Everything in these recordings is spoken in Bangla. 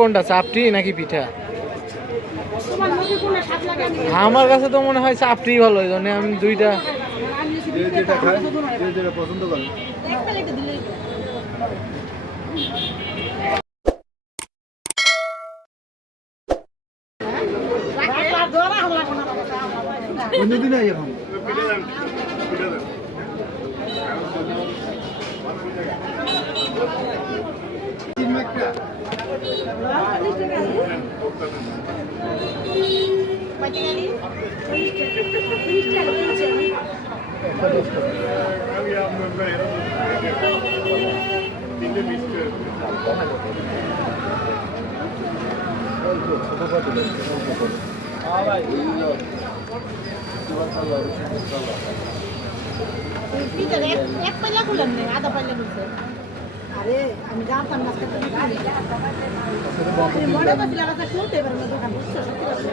কোনটা, চাপটি নাকি পিঠা? আমার কাছে তো মনে হয় চাপটি ভালো, এই জন্য আমি দুইটা এখন এক পাইলা খুলেন আধা পাইলা খুলছে। আরে আমি জানতাম না মনে করছিলাম আজকে খুলতে পারব না দোকান বুঝছ সত্যি কথা।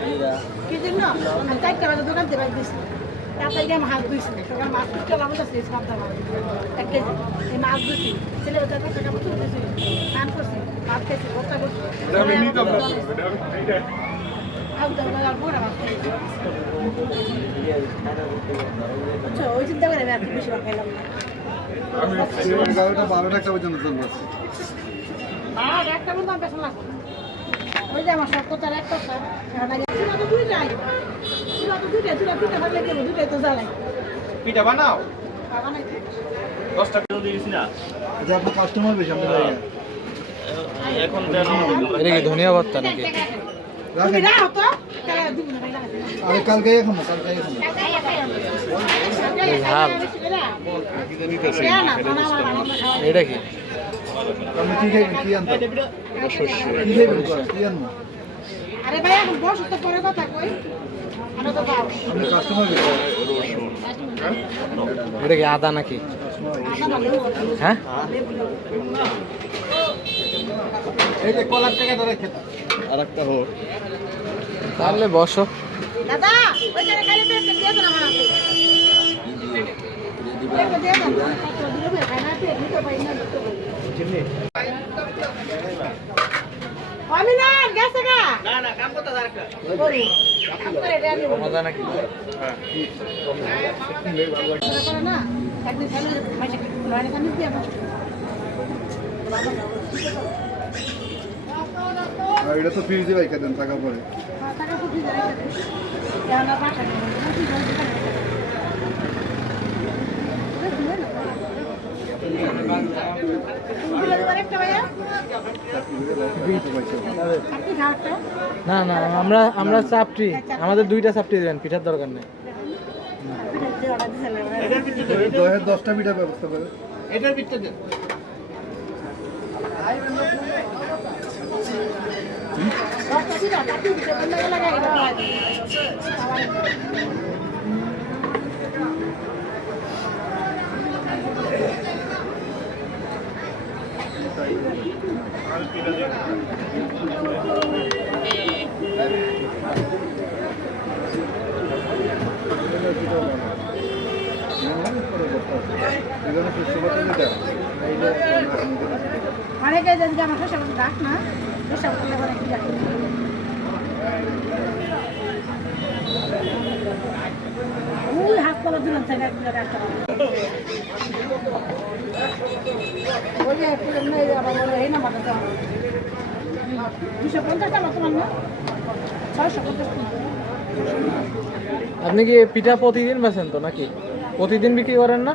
কি জন্য? আমি চারটে বাজে দোকান থেকে দিয়েছি তাড়াতাড়ি আমি হাত ধুইছি। সকাল মাছ কুটতে লাভ আছে। সাবধান এক কেজি। এই মাছ ধুইছি। ছেলে বাচ্চা টাকা পয়সা দিয়েছি স্নান করছি ভাত খেয়েছি ভর্তা করছি। আচ্ছা ওই চিন্তা করে আমি আর বেশি খাইলাম না। এগারোটা বারোটা একটা পর্যন্ত চলবে। আর একটা মতো বেশি লাগবে ওই যে আমার সব একটা চুলা তো দুইটাই চুলা তো দুইটাই চুলা দুইটা ভাগ লেগে দুইটাই তো জ্বালাই পিঠা বানাও? দশটা কিলো দিয়েছি না? আচ্ছা আপনার কাস্টমার বেশি আমাদের এখন ধনিয়া ভর্তা নাকি? তুমি রাখো তো। তাহলে দিব না ভাই লাগাতে আরে কালকে খামো কালকে এটা কি? আপনি কি খাইবেন কি আনতে কি খাইবেন কি আনব? আরে ভাই এখন বস তো পরে কথা কই এটা কি আদা নাকি? হ্যাঁ? এই যে কলার টাকাটা রেখে আর একটা হোক। তাহলে বসো। আপনার এটা তো ফ্রিজে রাখা দেন টাকা পরে। না পাঠা না না আমরা আমরা চাপটি আমাদের দুইটা চাপটি দেবেন পিঠার দরকার নেই। দশটা মিটার ব্যবস্থা করে। এটার পিঠটা দেন। অনেকে যদি আমার পেশা ডাক না করলে পরে কি ওই হাত দিলাম থেকে এক দুশো পঞ্চাশ টাকা তোমার না ছয়শো পঞ্চাশ আপনি কি পিঠা প্রতিদিন বেছেন তো নাকি? প্রতিদিন বিক্রি করেন না?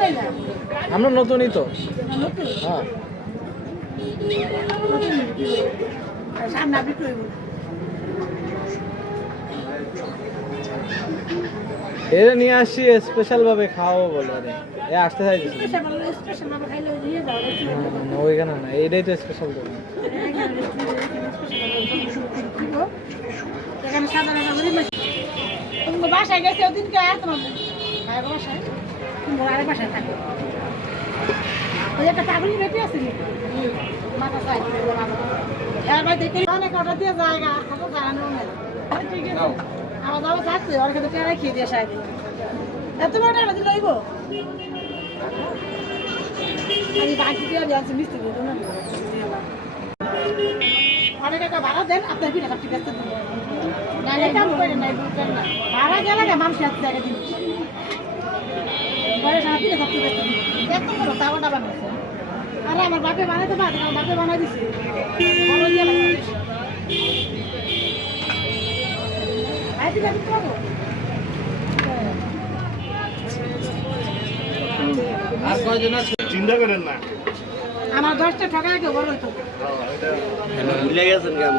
না আমরা নতুনই তো। হ্যাঁ। সামনে নিয়ে আসছি স্পেশাল ভাবে খাওয়াবো বলে আরে এ আসতে যাও ওইখানে না এইটাই তো স্পেশাল তো বাসায় গেছে ওদিনকে তোমার ভাইয়ের বাসায়। আরেক বাসায় থাকো। ওই একটা পাগলি বেটি আছে মাথা চাই এবার দেখি। অনেক অর্ডার দিয়ে জায়গা আর জানানো নেই। ঠিক আছে। আমার যাব থাকছে ওর কাছে টেরা খেয়ে দিয়ে সাহেব এত বড় টাকা দিলে লইব? আমি বাকি দিয়ে আনছি মিস্ত্রি টাকা ভাড়া দেন আপনার কাপটি ব্যস্ত দিন এটা আমি করি নাই বুঝছেন না। ভাড়া গেলে না মানুষ হাতে টাকা দিন ঘরে সারা পিঠা ব্যস্ত এত বড় আরে আমার বাপে বানাইতে পারে আমার বাপে বানাই দিছে। চিন্তা করেন না। আমার দশটা ঠকায় কেউ বলো তো। ভুলে গেছেন কেন?